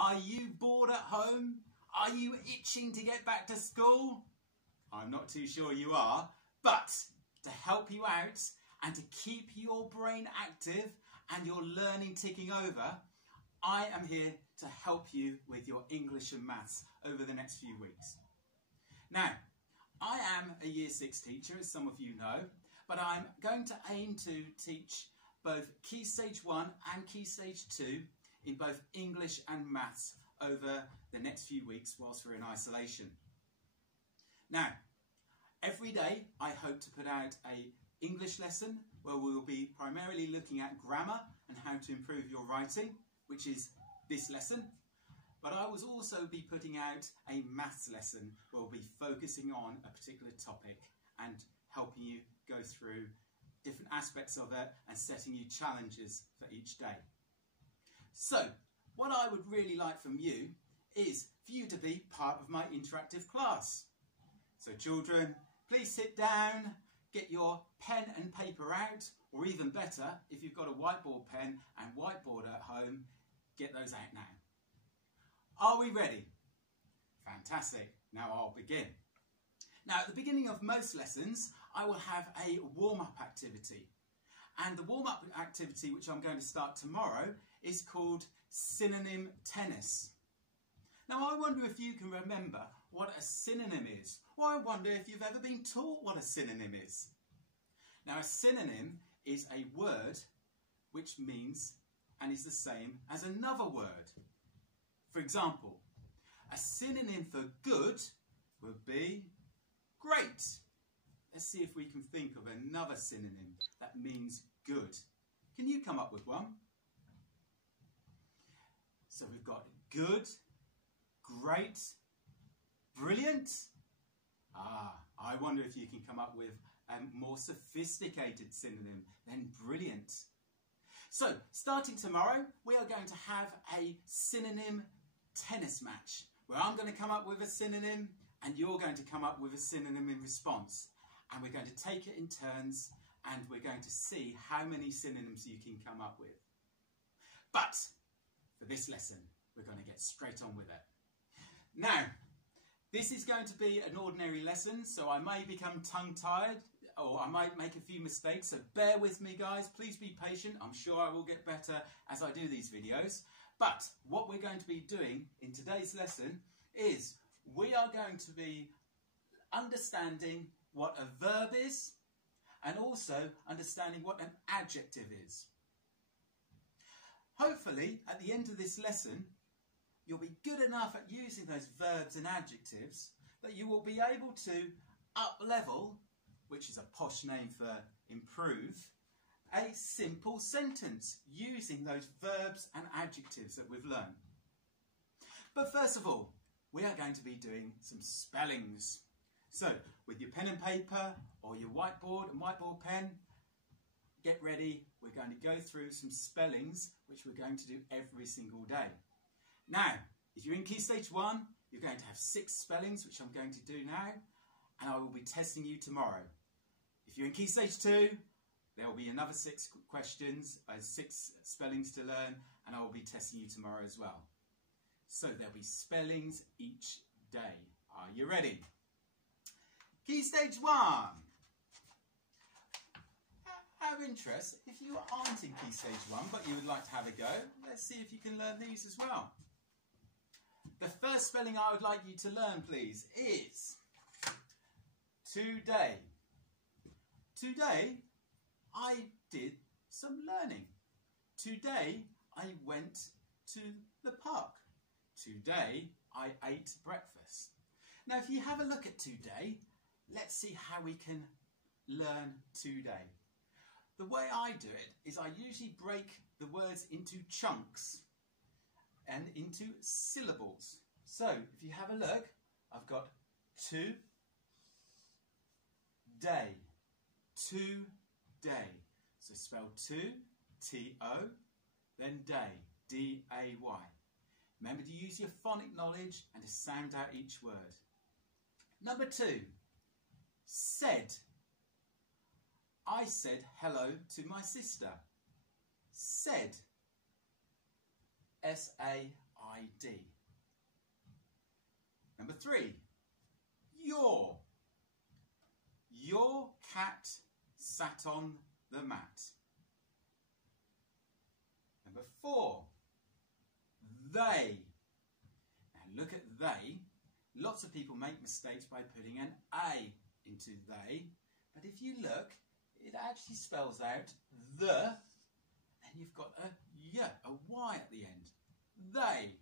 Are you bored at home? Are you itching to get back to school? I'm not too sure you are, but to help you out and to keep your brain active and your learning ticking over, I am here to help you with your English and maths over the next few weeks. Now, I am a Year 6 teacher, as some of you know, but I'm going to aim to teach both Key Stage 1 and Key Stage 2 in both English and maths over the next few weeks whilst we're in isolation. Now, every day I hope to put out an English lesson where we will be primarily looking at grammar and how to improve your writing, which is this lesson. But I will also be putting out a maths lesson where we'll be focusing on a particular topic and helping you go through different aspects of it and setting you challenges for each day. So, what I would really like from you is for you to be part of my interactive class. So children, please sit down, get your pen and paper out, or even better, if you've got a whiteboard pen and whiteboard at home, get those out now. Are we ready? Fantastic. Now I'll begin. Now at the beginning of most lessons, I will have a warm-up activity. And the warm-up activity, which I'm going to start tomorrow, is called Synonym Tennis. Now I wonder if you can remember what a synonym is, or I wonder if you've ever been taught what a synonym is. Now a synonym is a word which means and is the same as another word. For example, a synonym for good would be great. Let's see if we can think of another synonym that means good. Can you come up with one? So we've got good, great, brilliant. I wonder if you can come up with a more sophisticated synonym than brilliant. So, starting tomorrow, we are going to have a synonym tennis match where I'm going to come up with a synonym and you're going to come up with a synonym in response. And we're going to take it in turns and we're going to see how many synonyms you can come up with. But for this lesson, we're going to get straight on with it. Now, this is going to be an ordinary lesson, so I may become tongue-tied or I might make a few mistakes, so bear with me guys, please be patient. I'm sure I will get better as I do these videos. But what we're going to be doing in today's lesson is we are going to be understanding what a verb is and also understanding what an adjective is. Hopefully, at the end of this lesson, you'll be good enough at using those verbs and adjectives that you will be able to up-level, which is a posh name for improve, a simple sentence using those verbs and adjectives that we've learned. But first of all, we are going to be doing some spellings. So, with your pen and paper or your whiteboard and whiteboard pen, get ready. We're going to go through some spellings, which we're going to do every single day. Now, if you're in Key Stage 1, you're going to have 6 spellings, which I'm going to do now, and I will be testing you tomorrow. If you're in Key Stage 2, there will be another 6 questions, 6 spellings to learn, and I will be testing you tomorrow as well. So there'll be spellings each day. Are you ready? Key Stage 1. Out of interest, if you aren't in Key Stage 1 but you would like to have a go, let's see if you can learn these as well. The first spelling I would like you to learn, please, is today. Today, I did some learning. Today, I went to the park. Today, I ate breakfast. Now, if you have a look at today, let's see how we can learn today. The way I do it is I usually break the words into chunks and into syllables. So, if you have a look, I've got to, day, today. So spell to, T-O, then day, D-A-Y. Remember to use your phonic knowledge and to sound out each word. Number 2, said. I said hello to my sister. Said. S-A-I-D. ID. Number 3, your. Your cat sat on the mat. Number 4, they. Now look at they. Lots of people make mistakes by putting an A into they, but if you look, it actually spells out the, then you've got a y, a Y at the end. They.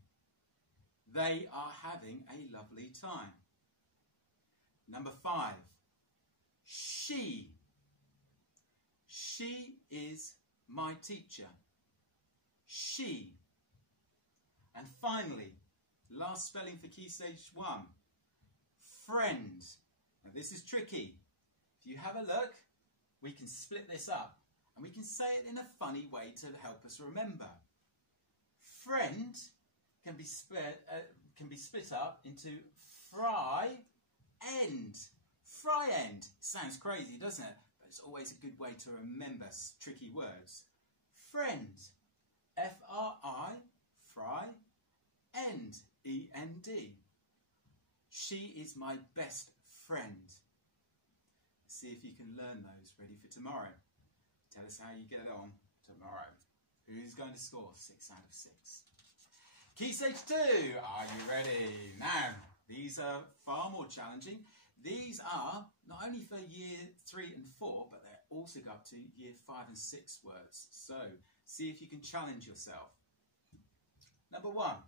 They are having a lovely time. Number 5, she. She is my teacher. She. And finally, last spelling for Key Stage 1, friend. Now this is tricky. If you have a look, we can split this up and we can say it in a funny way to help us remember. Friend can be split up into fry end. Fry end. Sounds crazy, doesn't it? But it's always a good way to remember tricky words. Friend. F-R-I, fry, end, E-N-D. She is my best friend. Let's see if you can learn those. Ready for tomorrow? Tell us how you get on tomorrow. Who's going to score 6 out of 6? Key Stage 2, are you ready? Now, these are far more challenging. These are not only for year 3 and 4, but they also go up to year 5 and 6 words. So, see if you can challenge yourself. Number 1,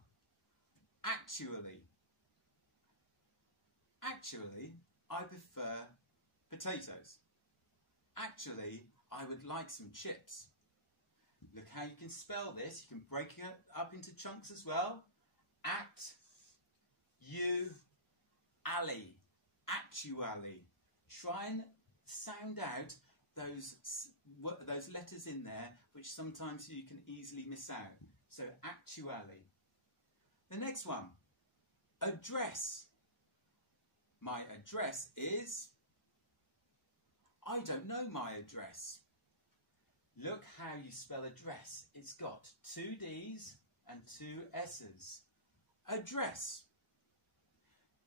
actually. Actually, I prefer potatoes. Actually, I would like some chips. Look how you can spell this. You can break it up into chunks as well. Act, you, alley. Actually. Try and sound out those letters in there, which sometimes you can easily miss out. So, actually. The next one, address. My address is, I don't know my address. Look how you spell address. It's got 2 D's and 2 S's. Address.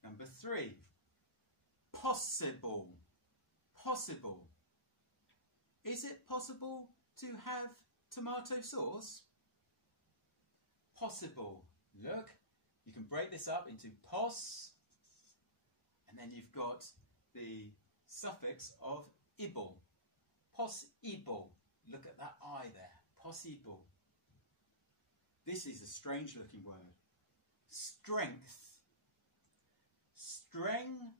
Number 3, possible. Possible. Is it possible to have tomato sauce? Possible. Look, you can break this up into pos, and then you've got the suffix of ible. Possible. Look at that I there. Possible. This is a strange looking word. Strength. Strength.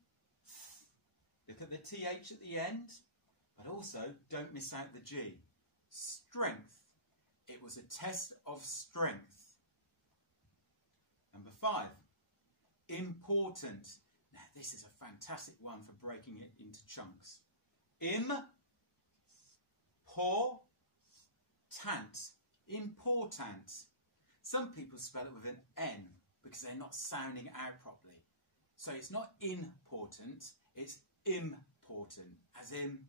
Look at the TH at the end, but also don't miss out the G. Strength. It was a test of strength. Number 5, important. Now this is a fantastic one for breaking it into chunks. Important. Some people spell it with an N because they're not sounding out properly. So it's not important, it's important, as in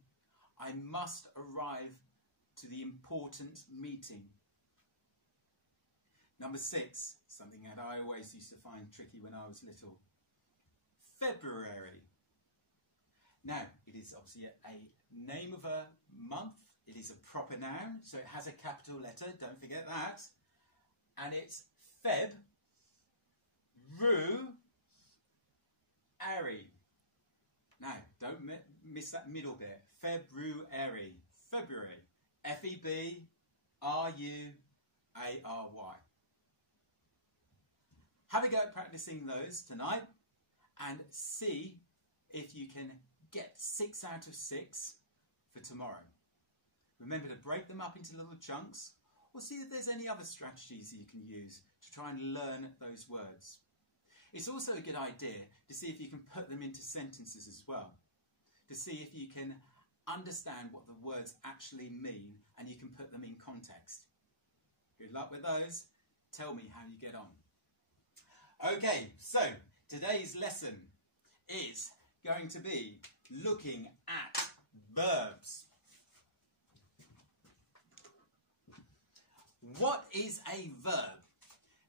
I must arrive to the important meeting. Number 6, something that I always used to find tricky when I was little. February. Now, it is obviously a name of a month. It is a proper noun, so it has a capital letter, don't forget that. And it's Feb, Ru, Ari. Now, don't miss that middle bit. February. February. F-E-B-R-U-A-R-Y. Have a go at practicing those tonight and see if you can get 6 out of 6 for tomorrow. Remember to break them up into little chunks, or see if there's any other strategies you can use to try and learn those words. It's also a good idea to see if you can put them into sentences as well, to see if you can understand what the words actually mean and you can put them in context. Good luck with those. Tell me how you get on. Okay, so today's lesson is going to be looking at verbs. What is a verb?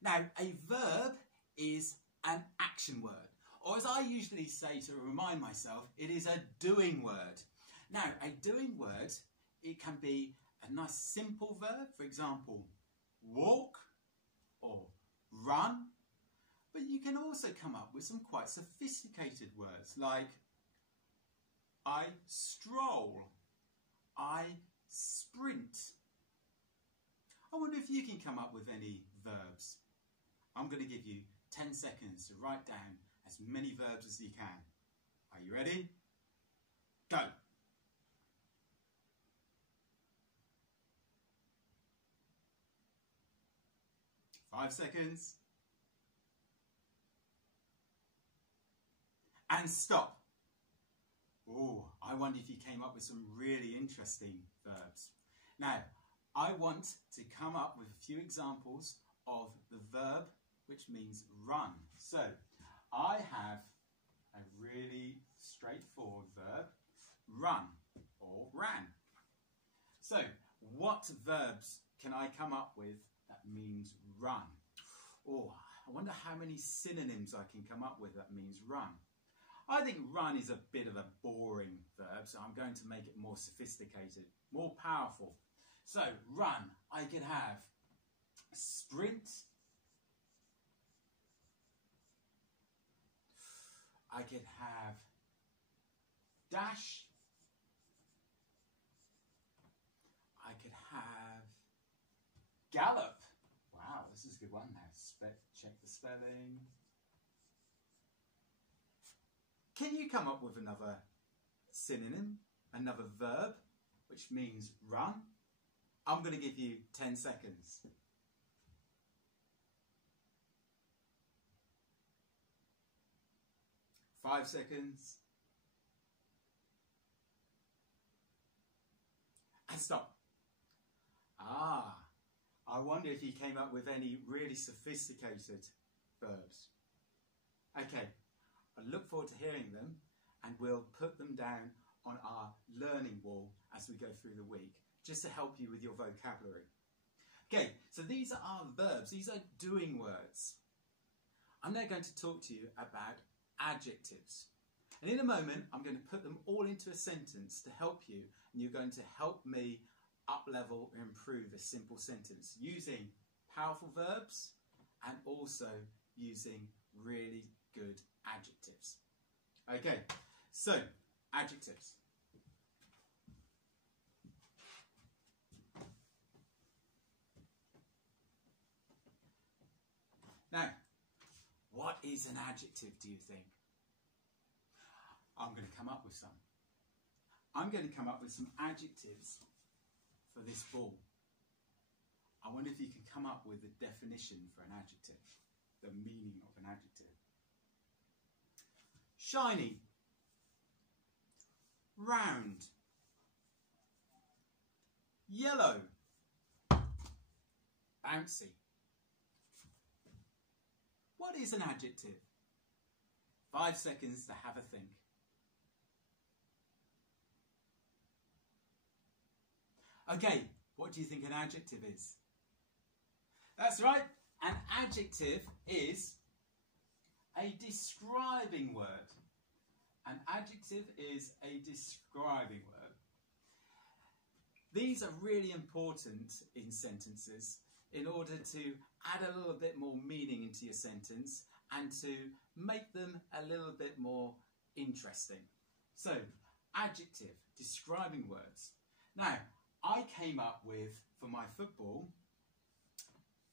Now, a verb is an action word, or as I usually say to remind myself, it is a doing word. Now, a doing word, it can be a nice simple verb, for example, walk or run, but you can also come up with some quite sophisticated words like I stroll, I sprint. I wonder if you can come up with any verbs. I'm going to give you 10 seconds to write down as many verbs as you can. Are you ready? Go! 5 seconds. And stop. Oh, I wonder if you came up with some really interesting verbs. Now, I want to come up with a few examples of the verb which means run. So, I have a really straightforward verb, run or ran. So, what verbs can I come up with that means run? Oh, I wonder how many synonyms I can come up with that means run. I think run is a bit of a boring verb, so I'm going to make it more sophisticated, more powerful. So, run, I could have sprint, I could have dash, I could have gallop. Wow, this is a good one now. Check the spelling. Can you come up with another synonym, another verb, which means run? I'm going to give you 10 seconds. 5 seconds. And stop. Ah, I wonder if you came up with any really sophisticated verbs. Okay. I look forward to hearing them, and we'll put them down on our learning wall as we go through the week, just to help you with your vocabulary. Okay, so these are our verbs, these are doing words. I'm now going to talk to you about adjectives. And in a moment, I'm going to put them all into a sentence to help you, and you're going to help me up-level and improve a simple sentence using powerful verbs and also using really good adjectives. Okay, so adjectives. Now, what is an adjective, do you think? I'm going to come up with some. I'm going to come up with some adjectives for this ball. I wonder if you can come up with a definition for an adjective, the meaning of an adjective. Shiny, round, yellow, bouncy. What is an adjective? 5 seconds to have a think. Okay, what do you think an adjective is? That's right, an adjective is a describing word. An adjective is a describing word. These are really important in sentences in order to add a little bit more meaning into your sentence and to make them a little bit more interesting. So, adjective, describing words. Now, I came up with, for my football,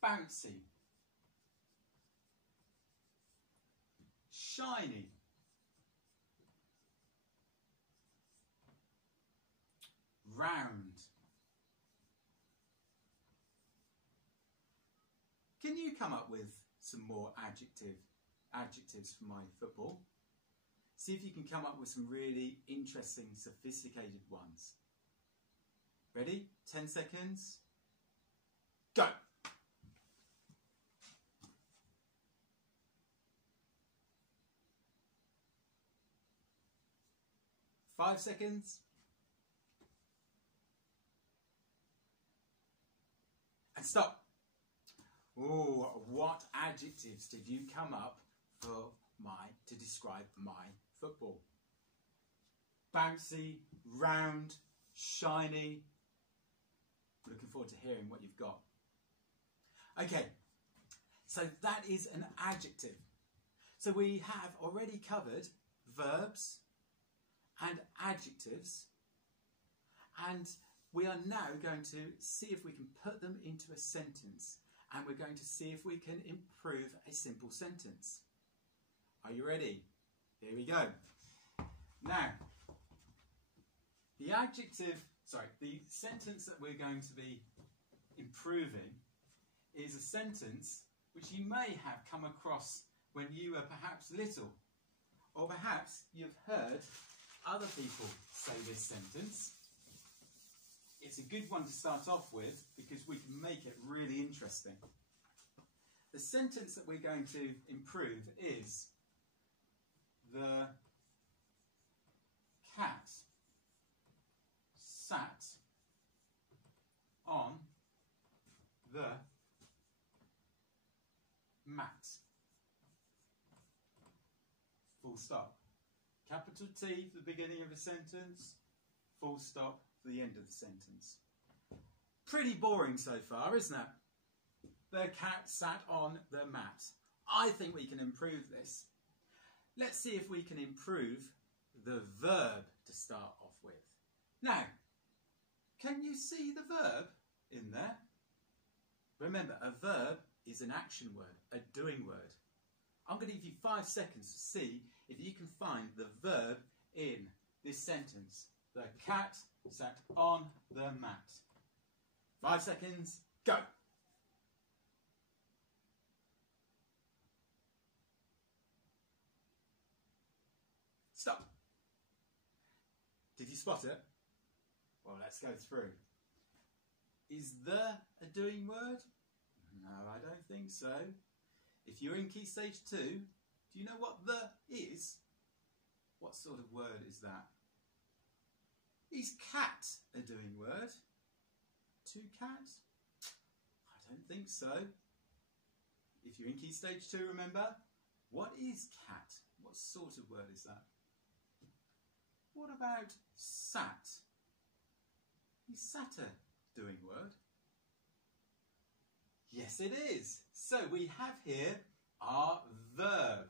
bouncy, shiny, round. Can you come up with some more adjectives for my football? See if you can come up with some really interesting, sophisticated ones. Ready? 10 seconds. Go! Five seconds. And stop. Oh, what adjectives did you come up to describe my football? Bouncy, round, shiny. Looking forward to hearing what you've got. Okay, so that is an adjective. So we have already covered verbs and adjectives, and we are now going to see if we can put them into a sentence, and we're going to see if we can improve a simple sentence. Are you ready? Here we go. Now, the sentence that we're going to be improving is a sentence which you may have come across when you were perhaps little, or perhaps you've heard other people say this sentence. It's a good one to start off with because we can make it really interesting. The sentence that we're going to improve is: the cat sat on the mat. Full stop. Capital T for the beginning of a sentence, full stop for the end of the sentence. Pretty boring so far, isn't it? The cat sat on the mat. I think we can improve this. Let's see if we can improve the verb to start off with. Now, can you see the verb in there? Remember, a verb is an action word, a doing word. I'm going to give you 5 seconds to see if you can find the verb in this sentence. The cat sat on the mat. 5 seconds, go! Stop. Did you spot it? Well, let's go through. Is the a doing word? No, I don't think so. If you're in Key Stage 2, do you know what the is? What sort of word is that? Is cat a doing word? To cat? I don't think so. If you're in Key Stage 2, remember, what is cat? What sort of word is that? What about sat? Is sat a doing word? Yes, it is. So we have here our verb.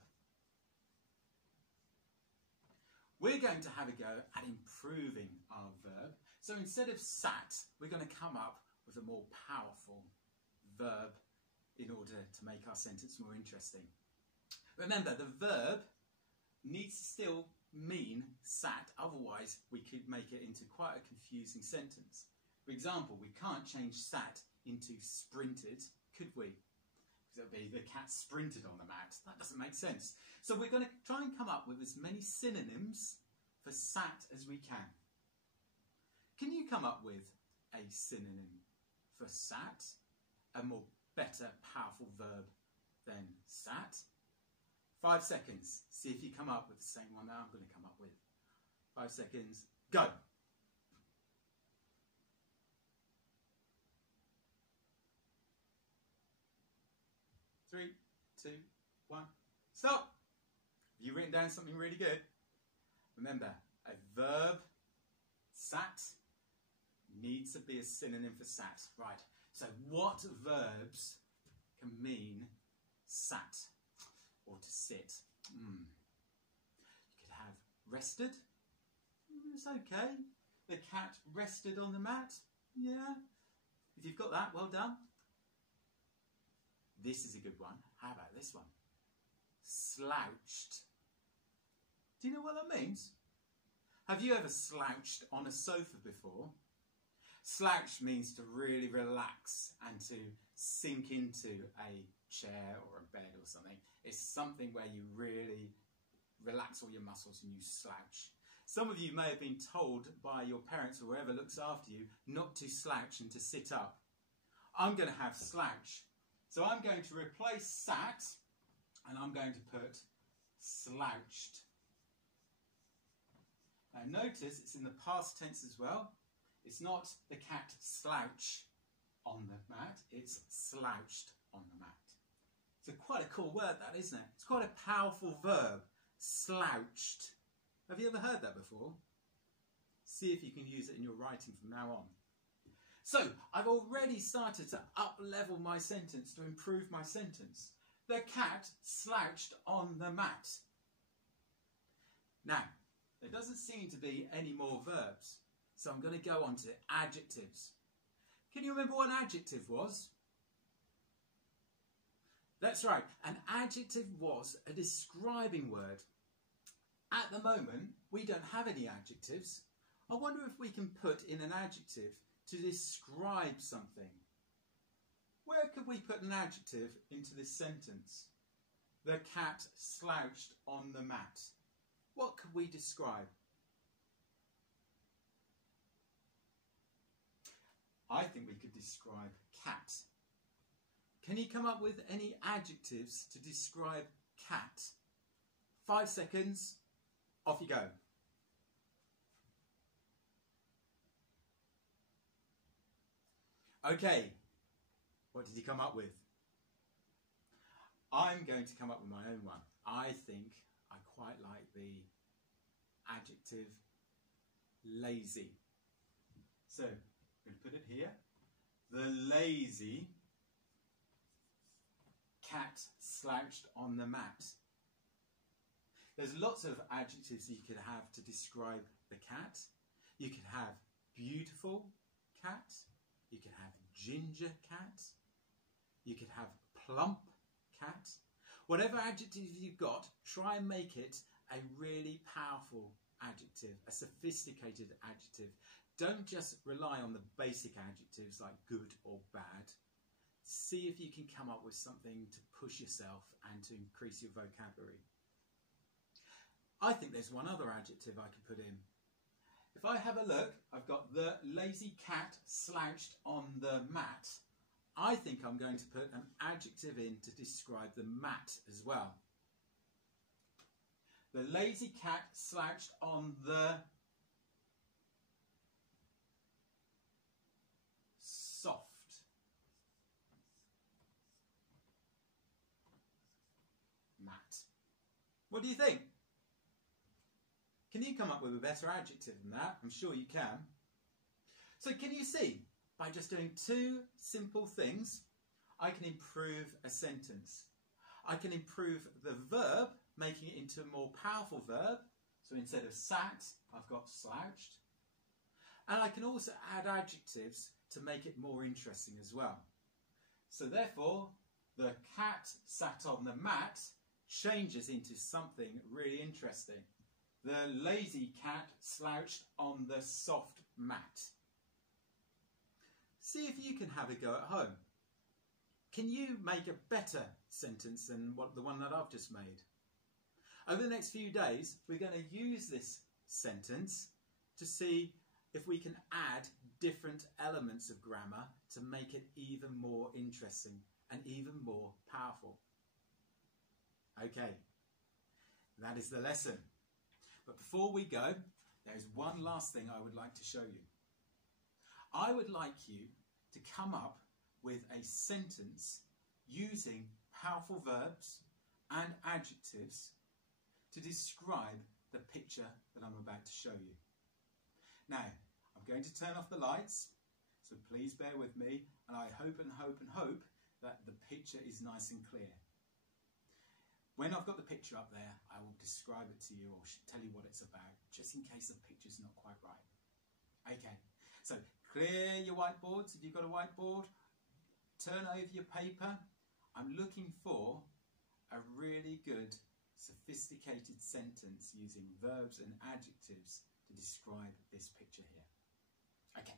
We're going to have a go at improving our verb. So instead of sat, we're going to come up with a more powerful verb in order to make our sentence more interesting. Remember, the verb needs to still mean sat, otherwise we could make it into quite a confusing sentence. For example, we can't change sat into sprinted, could we? Because it would be the cat sprinted on the mat. That doesn't make sense. So we're going to try and come up with as many synonyms for sat as we can. Can you come up with a synonym for sat? A more better, powerful verb than sat? 5 seconds. See if you come up with the same one that I'm going to come up with. 5 seconds. Go. Three, two, one. Stop. Have you written down something really good? Remember, a verb, sat, needs to be a synonym for sat. Right. So what verbs can mean sat or to sit? You could have rested. It's okay. The cat rested on the mat. Yeah. If you've got that, well done. This is a good one. How about this one? Slouched. Do you know what that means? Have you ever slouched on a sofa before? Slouch means to really relax and to sink into a chair or a bed or something. It's something where you really relax all your muscles and you slouch. Some of you may have been told by your parents or whoever looks after you not to slouch and to sit up. I'm going to have slouch. So I'm going to replace sat and I'm going to put slouched. Now notice it's in the past tense as well. It's not the cat slouch on the mat, it's slouched on the mat. So quite a cool word that, isn't it? It's quite a powerful verb, slouched. Have you ever heard that before? See if you can use it in your writing from now on. So I've already started to up-level my sentence to improve my sentence. The cat slouched on the mat. Now, there doesn't seem to be any more verbs, so I'm going to go on to adjectives. Can you remember what an adjective was? That's right, an adjective was a describing word. At the moment, we don't have any adjectives. I wonder if we can put in an adjective to describe something. Where could we put an adjective into this sentence? The cat slouched on the mat. What could we describe? I think we could describe cat. Can you come up with any adjectives to describe cat? 5 seconds, off you go. Okay, what did you come up with? I'm going to come up with my own one. I think I quite like the adjective lazy. So, I'm going to put it here. The lazy cat slouched on the mat. There's lots of adjectives you could have to describe the cat. You could have beautiful cat. You could have ginger cat. You could have plump cat. Whatever adjective you've got, try and make it a really powerful adjective, a sophisticated adjective. Don't just rely on the basic adjectives like good or bad. See if you can come up with something to push yourself and to increase your vocabulary. I think there's one other adjective I could put in. If I have a look, I've got the lazy cat slouched on the mat. I think I'm going to put an adjective in to describe the mat as well. The lazy cat slouched on the soft. Mat. What do you think? Can you come up with a better adjective than that? I'm sure you can. So can you see, by just doing 2 simple things, I can improve a sentence. I can improve the verb, making it into a more powerful verb. So instead of sat, I've got slouched. And I can also add adjectives to make it more interesting as well. So therefore, the cat sat on the mat changes into something really interesting. The lazy cat slouched on the soft mat. See if you can have a go at home. Can you make a better sentence than the one that I've just made? Over the next few days, we're going to use this sentence to see if we can add different elements of grammar to make it even more interesting and even more powerful. Okay, that is the lesson. But before we go, there's one last thing I would like to show you. I would like you to come up with a sentence using powerful verbs and adjectives to describe the picture that I'm about to show you. Now, I'm going to turn off the lights, so please bear with me, and I hope and hope and hope that the picture is nice and clear. When I've got the picture up there, I will describe it to you or tell you what it's about, just in case the picture's not quite right. Okay, so clear your whiteboards if you've got a whiteboard. Turn over your paper. I'm looking for a really good, sophisticated sentence using verbs and adjectives to describe this picture here. Okay.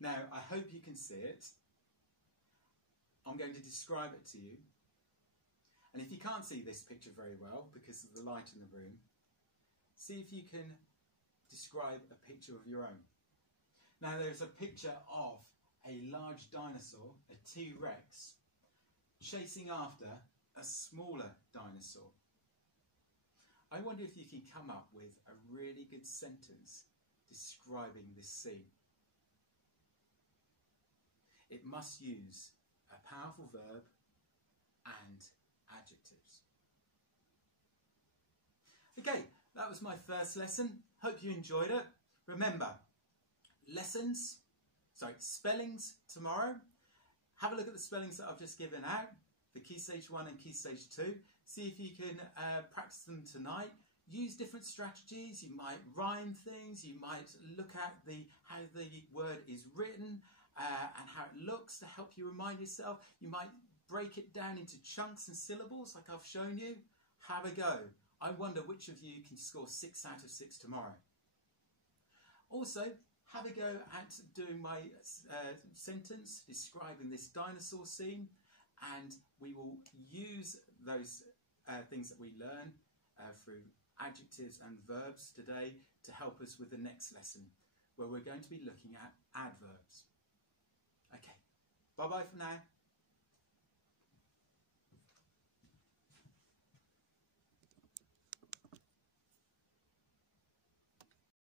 Now, I hope you can see it. I'm going to describe it to you. And if you can't see this picture very well because of the light in the room, see if you can describe a picture of your own. Now there's a picture of a large dinosaur, a T-Rex, chasing after a smaller dinosaur. I wonder if you can come up with a really good sentence describing this scene. It must use a powerful verb and adjectives. Okay, that was my first lesson. Hope you enjoyed it. Remember, spellings tomorrow. Have a look at the spellings that I've just given out, the Key Stage 1 and Key Stage 2. See if you can practice them tonight. Use different strategies. You might rhyme things. You might look at how the word is written and how it looks to help you remind yourself. You might break it down into chunks and syllables like I've shown you. Have a go. I wonder which of you can score 6 out of 6 tomorrow. Also, have a go at doing my sentence describing this dinosaur scene, and we will use those things that we learn through adjectives and verbs today to help us with the next lesson, where we're going to be looking at adverbs. Okay, bye-bye for now.